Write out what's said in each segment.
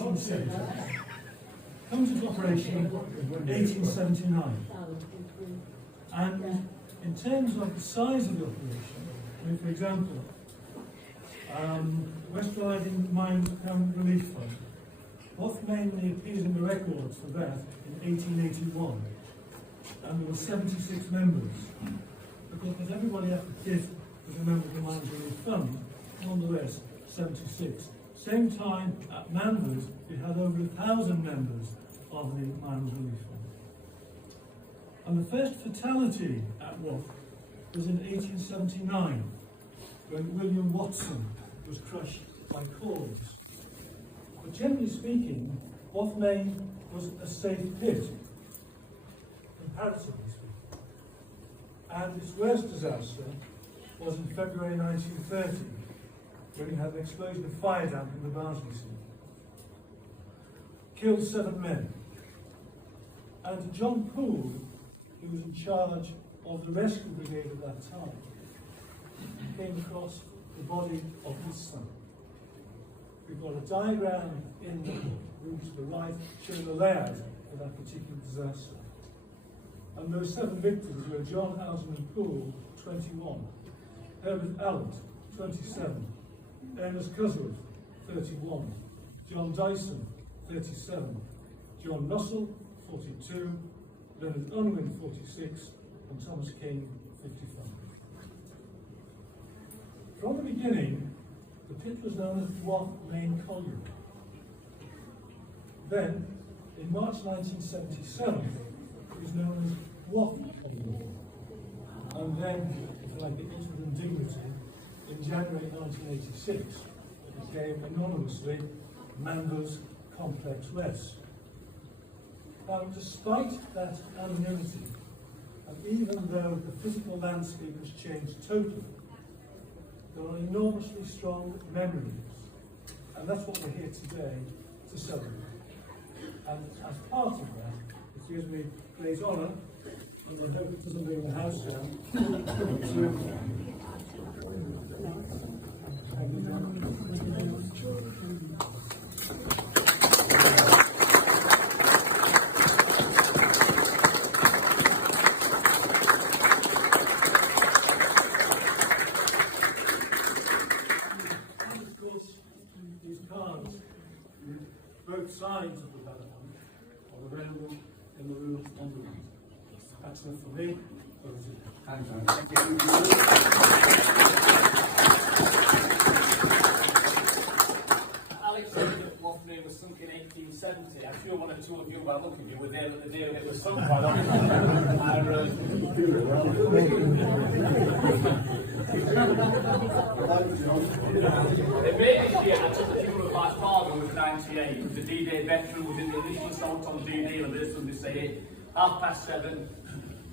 1870, comes into operation in 1879. And in terms of the size of the operation, I mean, for example, West Riding Mine Relief Fund, Wath mainly appears in the records for that in 1881, and there were 76 members. Because everybody at the pit was a member of the Mines Relief Fund, nonetheless, 76. Same time at Manvers, we had over 1,000 members of the Mines Relief Fund. And the first fatality at Wath was in 1879, when William Watson was crushed by cords. But generally speaking, Wath Main was a safe pit, comparatively speaking. And its worst disaster was in February 1930, when we had an explosion of fire damp in the Barnsley Sea. Killed 7 men. And John Poole, who was in charge of the rescue brigade at that time, came across the body of his son. We've got a diagram in the room to the right showing the layout of that particular disaster. And those 7 victims were John Algernon Poole, 21, Herbert Allett, 27, Ernest Cusworth, 31, John Dyson, 37, John Russell, 42, Leonard Unwin, 46, and Thomas King, 55. From the beginning, the pit was known as Wath Main Colliery. Then, in March 1977, it was known as Wath Colliery. And then, if you like, the ultimate dignity, in January 1986, it became anonymously Manvers Complex West. Now, despite that anonymity, and even though the physical landscape has changed totally, there are enormously strong memories, and that's what we're here today to celebrate. And as part of that, it gives me great honour, and I hope it doesn't bring the house down, both sides of the development are available in the room underneath. That's enough for me. Over to you. Thank you. Alex said that Wath Main was sunk in 1870. I'm sure one or two of you, by looking at you, were there at the day when it was sunk. The greatest year I took the funeral of my father was 98. He was a D-Day veteran, was in the initial assault on D-Day, and this Sunday say it. 7:30,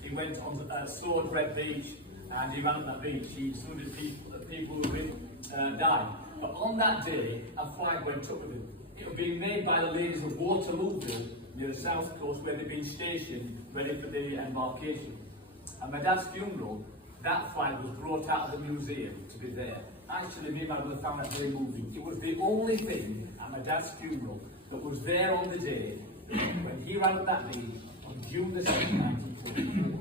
he went on Sword Red Beach, and he ran up that beach. He saluted people who had died. But on that day, a flag went up with him. It was being made by the ladies of Waterlooville, near the south coast, where they'd been stationed, ready for the embarkation. At my dad's funeral, that flag was brought out of the museum to be there. Actually, me and my brother found that very moving. It was the only thing at my dad's funeral that was there on the day when he ran up that beach on June the 2nd, 1944.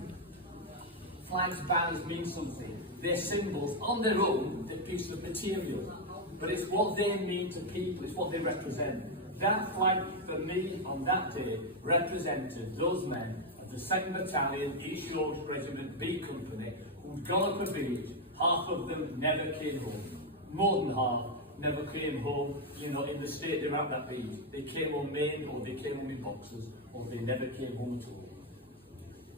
Flags, banners mean something. They're symbols on their own, they're pieces of material. But it's what they mean to people, it's what they represent. That flag, for me, on that day, represented those men of the 2nd Battalion, East Yorkshire Regiment B Company, who'd gone up a beach. Half of them never came home. More than half never came home, in the state they were at that beach. They came home maimed, or they came home in boxes, or they never came home at all.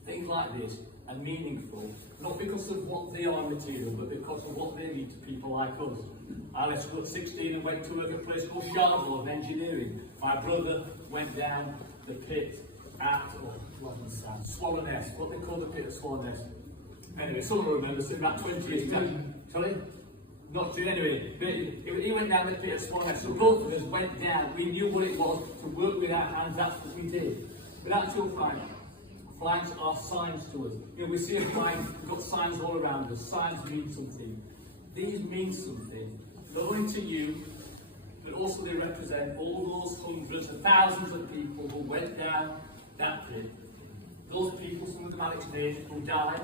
Things like this are meaningful, not because of what they are material, but because of what they mean to people like us. I left school at 16 and went to work at a place called Sharpeville of engineering. My brother went down the pit at Swallow Nest, what they call the pit at Swallow Nest. Anyway, someone remembers in about 20 years time. Sorry? Not true, anyway. He went down the pit at Swallow Nest, so both of us went down. We knew what it was to work with our hands, that's what we did. But actual flags are signs to us. We see a flag, we've got signs all around us. Signs mean something. These mean something. Not only to you, but also they represent all those hundreds and thousands of people who went down that pit. Those people, some of them Alex named, who died,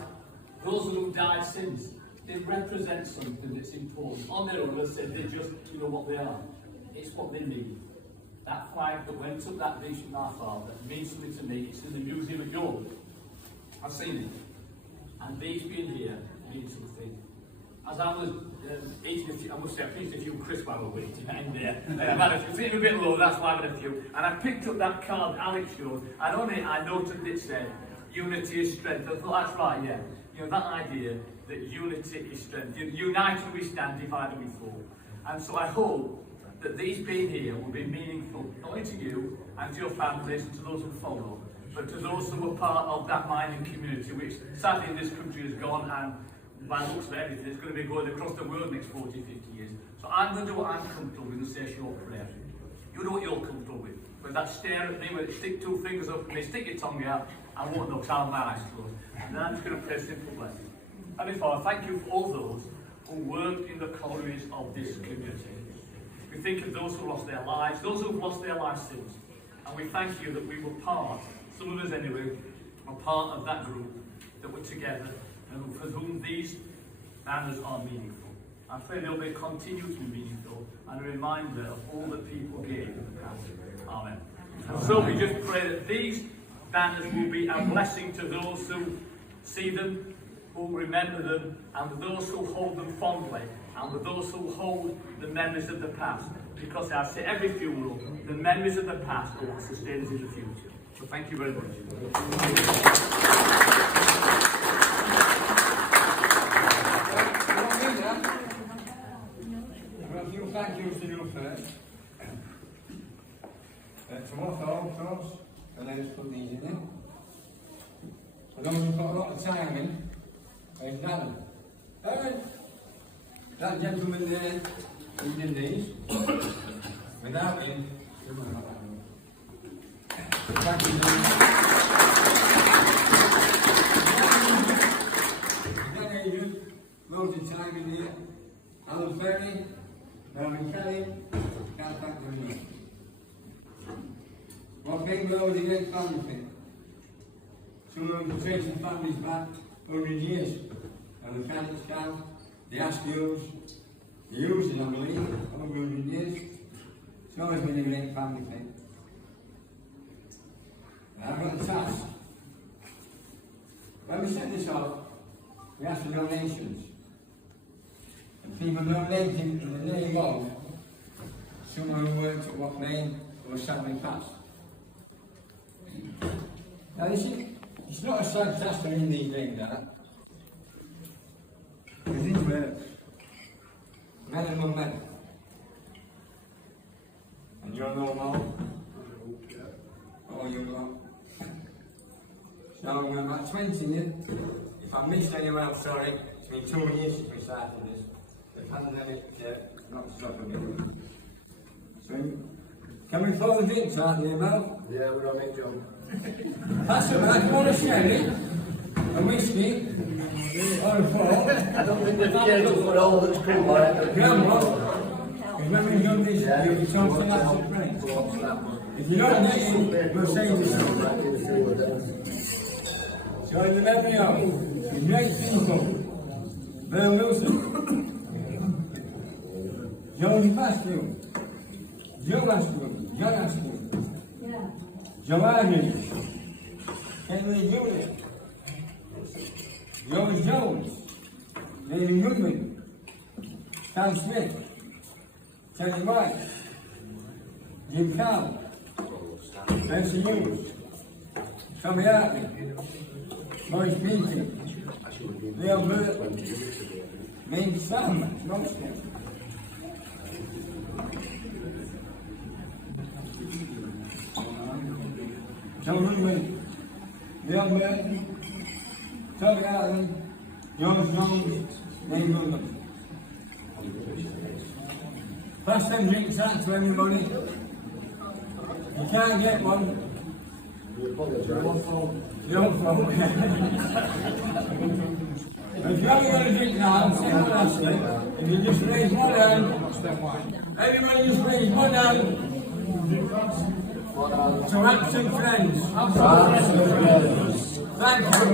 those who died since, they represent something that's important. On their own, they said they're just, you know what they are. It's what they need. That flag that went up that beach from our father means something to me. It's in the museum at York. I've seen it. And these being here means something. As I was eating a few, I must say, I finished a few crisps while we were waiting in there. I've had a few, feeling a bit low, that's why I've had a few. And I picked up that card Alex showed, and on it I noted it said, unity is strength. I thought, that's right, yeah. You know, that idea that unity is strength. United we stand, divided we fall. And so I hope that these being here will be meaningful, not only to you and to your families and to those who follow, but to those who were part of that mining community, which sadly in this country has gone, and by the looks of everything, it's going to be going across the world next 40, 50 years. So I'm going to do what I'm comfortable with and say a short prayer. You know what you're comfortable with. But that stare at me, where stick two fingers up at me, stick your tongue out, I won't know because I have my eyes closed. And then I'm just going to pray a simple blessing. Heavenly Father, thank you for all those who work in the collieries of this community. We think of those who lost their lives, those who have lost their lives since. And we thank you that we were part, some of us anyway, were part of that group that were together and for whom these banners are meaningful. I pray they'll be continue to be meaningful and a reminder of all that people gave in the past. Amen. And so we just pray that these banners will be a blessing to those who see them, who remember them, and with those who hold them fondly, and with those who hold the memories of the past. Because I say every funeral, the memories of the past are what sustain us in the future. So thank you very much. Well, a few thank yous to you first. From Wath, of course, and then just put these in there. For those who've got a lot of time in, there's Darren. Darren! That gentleman there, he did these. Without him, thank you. Dan Adrian, loads of time in here. Alan Ferry, Melvin Kelly, can't thank them enough. What came over the great family thing? Some of them tracing families back 100 years. And the Catholics count, the Askews, the Hughes, I believe, over 100 years. It's always been a great family thing. I've got a task. When we set this up, we asked for donations. And people donated in the name of someone who worked at Wath Main who was sadly passed. Now this is, it's not a sad task to read these names out. Because these works, men and women. And you'll know more. Oh, you know. So I'm about 20 years. If I missed anyone else, sorry. It's been 2 years since we started this. The pandemic not stopped a bit. So, can we follow the drinks, aren't they, Mel? Yeah, we're on it, John. That's it, man. You want a sherry? A whiskey? Or a fork? I don't think the kids will put all that's cool on it. Grandma? Because when we've done this, you'll be something else to drink. If you don't get it, we'll say this. So in the memory of the great people, Bill Wilson, Joseph Askew, Joe Askew, John Askew, Joe Agnew, Henry Julia, George Jones, David Goodwin, Stan Smith, Terry White, Jim Carl, Nancy Hughes, Tommy Hartley, Maurice Beatty, Leo Burt, Main Sam, Monster. John Goodwin, Leo Burt, Tommy Hartley, George Jones, Main Goodwin. Pass them drinks out to everybody. You can't get one. Your fault. If you haven't got a drink now, say what I say. If you just raise one hand, Everybody just raise one hand to absent friends. Thank you.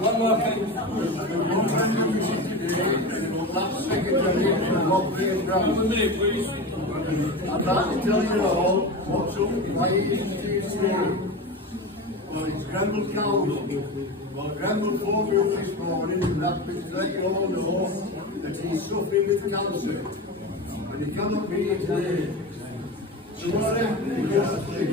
One more thing. One minute, please. I'd like to tell you all what's up why it is to your story. Well, it's Granville Cows. Well, Granville phoned me up this morning and asked me to let you all know that he's suffering with cancer and he cannot be here today. So what happened?